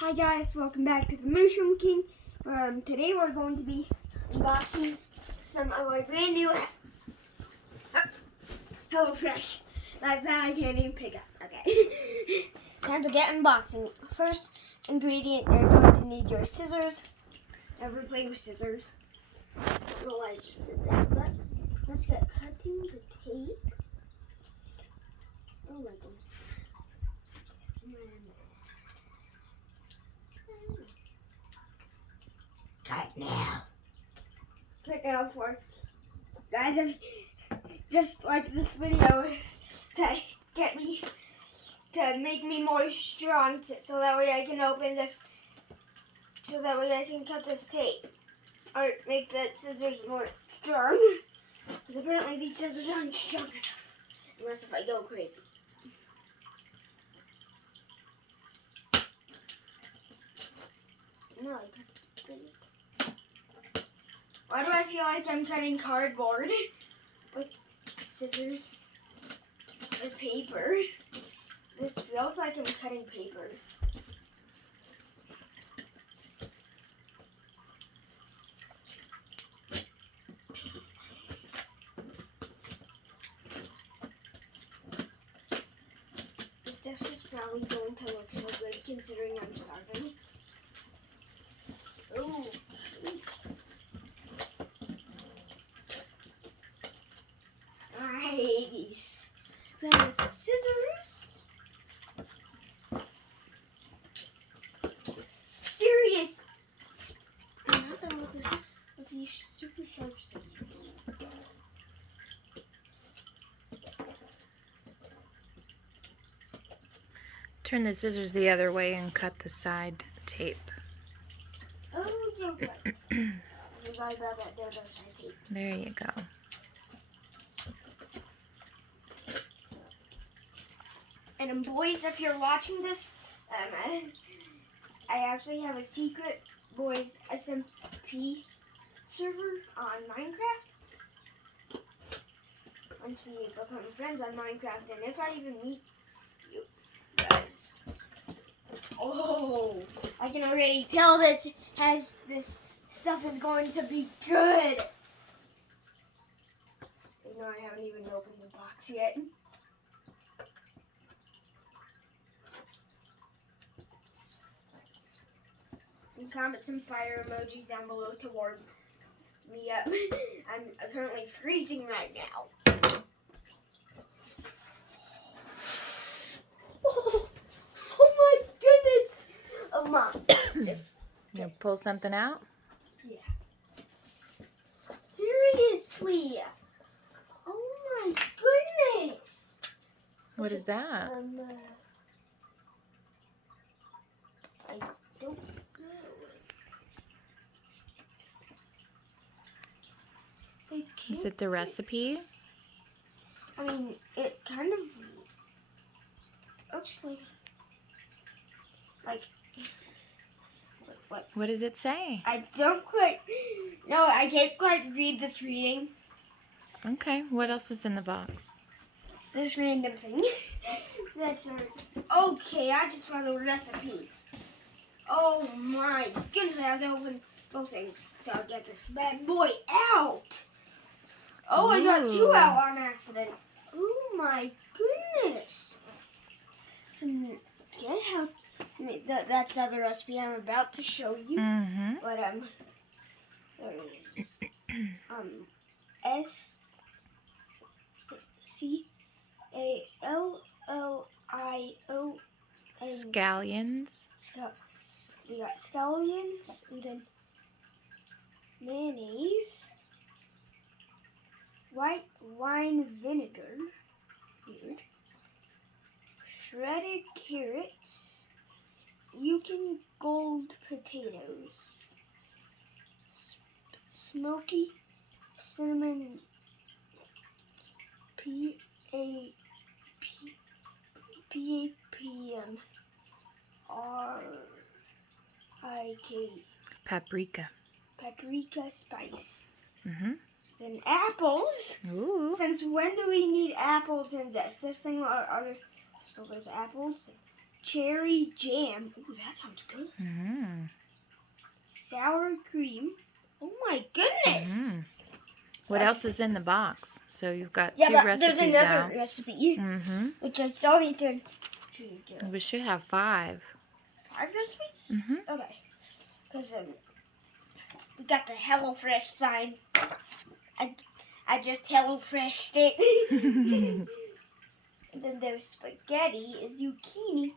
Hi guys, welcome back to the Mooshroom King. Today we're going to be unboxing some of my brand new HelloFresh. Like that I can't even pick up. Okay. Time to get unboxing. First ingredient, you're going to need your scissors. Never play with scissors. Oh, I just did that. But let's get cutting the tape. Oh my goodness. Cut now. Cut now for guys. If just like this video to get me to make me more strong, so that way I can open this. So that way I can cut this tape or make the scissors more strong. Because apparently these scissors aren't strong enough, unless if I go crazy. No, I cut. Why do I feel like I'm cutting cardboard with scissors or paper? This feels like I'm cutting paper. This stuff is probably going to look so good considering I'm starving. Ooh. Nice. Then with the scissors. Serious. I'm not done with these super sharp scissors. Turn the scissors the other way and cut the side tape. Oh, you're right. I forgot about that other side tape. There you go. And boys, if you're watching this, I actually have a secret boys SMP server on Minecraft. Once we become friends on Minecraft, and if I even meet you guys. Oh, I can already tell this stuff is going to be good. No, I haven't even opened the box yet. And comment some fire emojis down below to warm me up. I'm currently freezing right now. Oh my goodness! Oh, Mom, just You pull something out? yeah. Seriously. Oh my goodness. What is that? I don't know. Is it the recipe? I mean, it kind of looks like what? What does it say? I don't quite. No, I can't quite read this reading. Okay, what else is in the box? This random thing. That's okay. I just want a recipe. Oh my goodness! I have to open both things to get this bad boy out. Oh, I got two out on accident. Oh my goodness! So, that's the other recipe I'm about to show you. Mm-hmm. But there it is. SCALLION. Scallions. We got scallions, and then mayonnaise, white wine vinegar, weird, shredded carrots, Yukon gold potatoes, smoky cinnamon PAPM RIK Paprika. paprika spice. Mm-hmm. Then apples. Ooh. Since when do we need apples in this? This thing are so there's apples, cherry jam. Ooh, that sounds good. Mm-hmm. Sour cream. Oh my goodness. Mm-hmm. What else is in the box? So you've got Yeah, two but recipes there's another out. recipe, Mm-hmm. which I still need to do. We should have 5. 5 recipes? Mm-hmm. Okay. Because we got the HelloFresh sign. I just HelloFreshed it. And then there's spaghetti, is zucchini,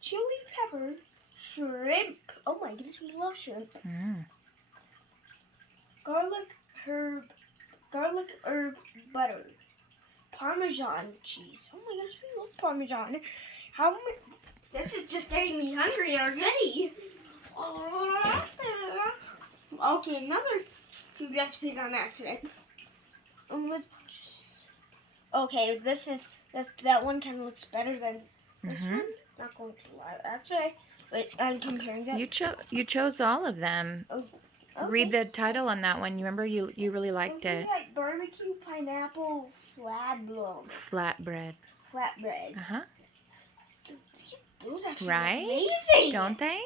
chili pepper, shrimp. Oh my goodness, we love shrimp. Mm. Garlic herb butter, Parmesan cheese. Oh my gosh, we love Parmesan. How many? This is just getting me hungry already. Okay, another 2 recipes on accident. Okay, that one kind of looks better than this one. Not going to lie, actually. Wait, I'm comparing that. You chose all of them. Oh, okay. Read the title on that one. You remember you really liked it. Like barbecue pineapple Flatbread. flatbreads. Uh-huh. Those actually Right? look amazing. Don't they?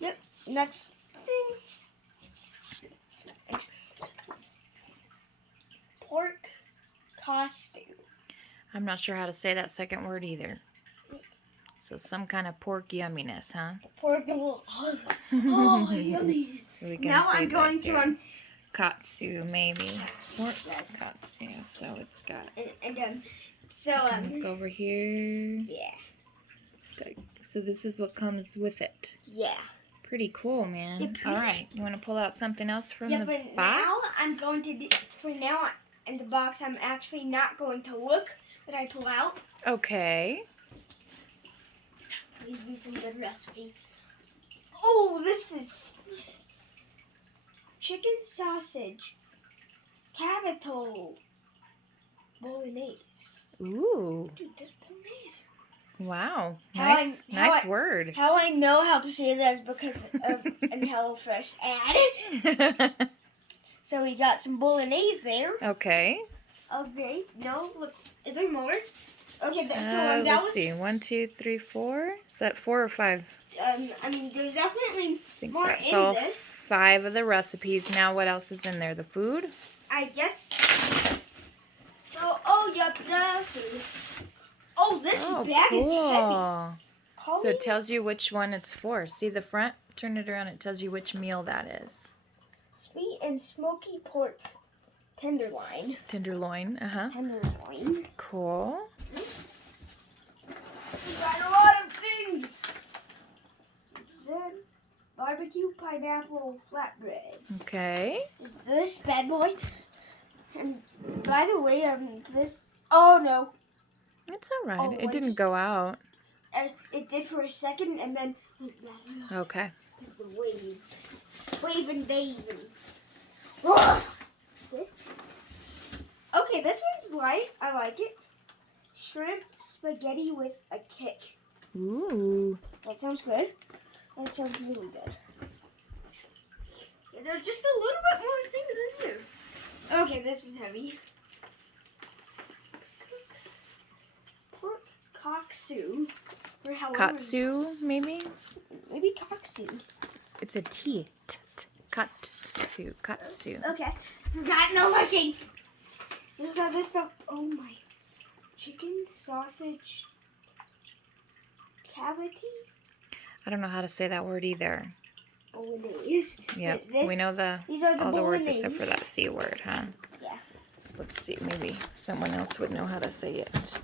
Yep. Next thing. Pork costume. I'm not sure how to say that second word either. So some kind of pork yumminess, huh? Pork. Oh, yummy. We can Now say I'm going that's to your katsu maybe. Pork katsu. So it's got. Look over here. Yeah. It's got, so this is what comes with it. Yeah. Pretty cool, man. Yeah, All right, you want to pull out something else from the but box? now I'm going to do, for now in the box, I'm actually not going to look what I pull out. Okay. These be some good recipe. Oh, this is chicken sausage, capital bolognese. Ooh. Dude, this bolognese. Wow. Nice word. How I know how to say that is because of an HelloFresh ad. So we got some bolognese there. Okay. Okay. No, look. Is there more? Okay. Let's see. 1, 2, 3, 4. Is that 4 or 5? I mean, there's definitely I think more that's in all this. 5 of the recipes. Now what else is in there? The food? I guess. Oh, yep, the food. Oh, this bag is heavy. So it tells you which one it's for. See the front? Turn it around. It tells you which meal that is. Sweet and smoky pork tenderloin. Tenderloin. Uh-huh. Tenderloin. Cool. We got a lot of things. Then barbecue pineapple flatbreads. Okay. Is this bad boy? And by the way, this. Oh no. It's all right. Oh, It didn't go out. It did for a second, and then. Okay. The waves. Wave and David. Okay, this one's light. I like it. Shrimp spaghetti with a kick. Ooh. That sounds good. That sounds really good. Yeah, there's just a little bit more things in here. Okay, this is heavy. Pork cocksu. Or however. Katsu, maybe? Maybe cocksu. It's a T. Katsu. Katsu. Okay. Forgot no looking. There's other stuff. Oh my. Chicken, sausage, cavity. I don't know how to say that word either. Bolognese. Yep. We know these are the all the words bolognese. except for that C word, huh? Yeah. Let's see. Maybe someone else would know how to say it.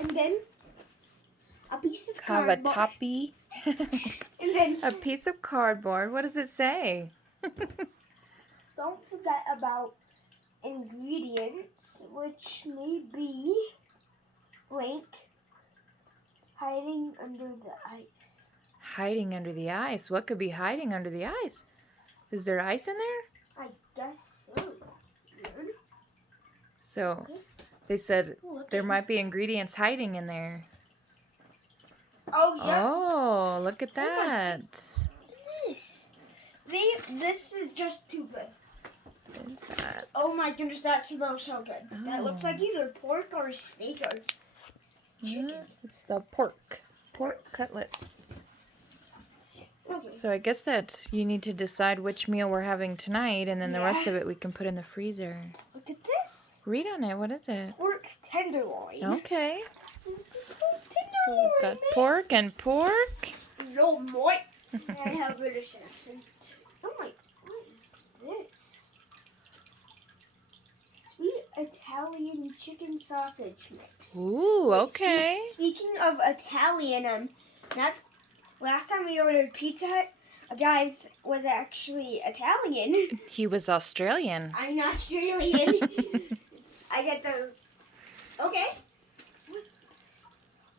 And then a piece of cardboard. Cavatappi. And then A piece of cardboard. What does it say? don't forget about ingredients, which may be blank, hiding under the ice. Hiding under the ice. What could be hiding under the ice? Is there ice in there? I guess so. Weird. So they said there might be ingredients hiding in there. Oh, yeah. Oh, look at that. This is just too good. What is that? Oh my goodness, that smells so good. That looks like either pork or steak or chicken. Yeah, it's the pork pork cutlets. Okay. So I guess that you need to decide which meal we're having tonight, and then the rest of it we can put in the freezer. Look at this. Read on it. What is it? Pork tenderloin. Okay. This is pork So we've got pork and pork. No more. I have British accent. Oh my, what is this? Sweet Italian chicken sausage mix. Ooh, okay. Speaking of Italian, that's last time we ordered Pizza Hut. A guy was actually Italian. He was Australian. I'm Australian. I get those. Okay. What's this?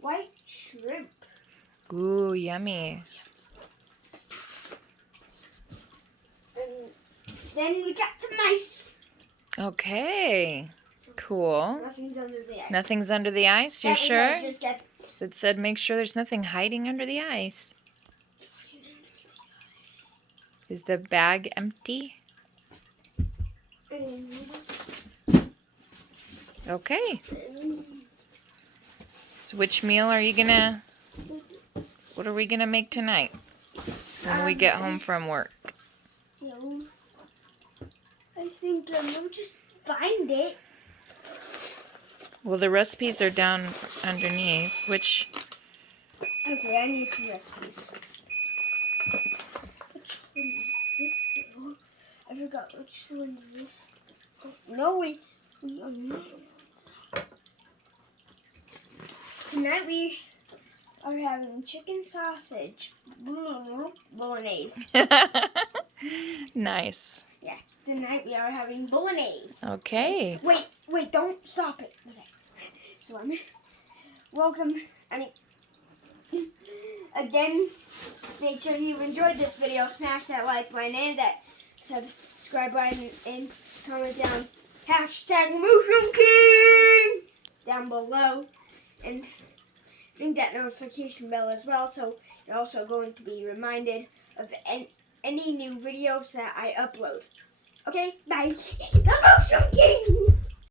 White shrimp. Ooh, yummy. And then we got some ice. Okay. Cool. Nothing's under the ice. Nothing's under the ice, you That we sure? might just get It said make sure there's nothing hiding under the ice. Is the bag empty? Okay. So which meal are you gonna... What are we gonna make tonight when we get home from work? I think we'll just find it. Well, the recipes are down underneath, which... Okay, I need some recipes. Which one is this though? I forgot which one is this. Oh, no, we are not. Tonight we are having chicken sausage bolognese. Nice. Yeah, tonight we are having bolognese. Okay. Wait, don't stop it. Okay. So welcome. Again, make sure you enjoyed this video. Smash that like button and that subscribe button and comment down #Mooshroom King down below. And ring that notification bell as well, so you're also going to be reminded of any new videos that I upload. Okay, bye. The Mooshroom King!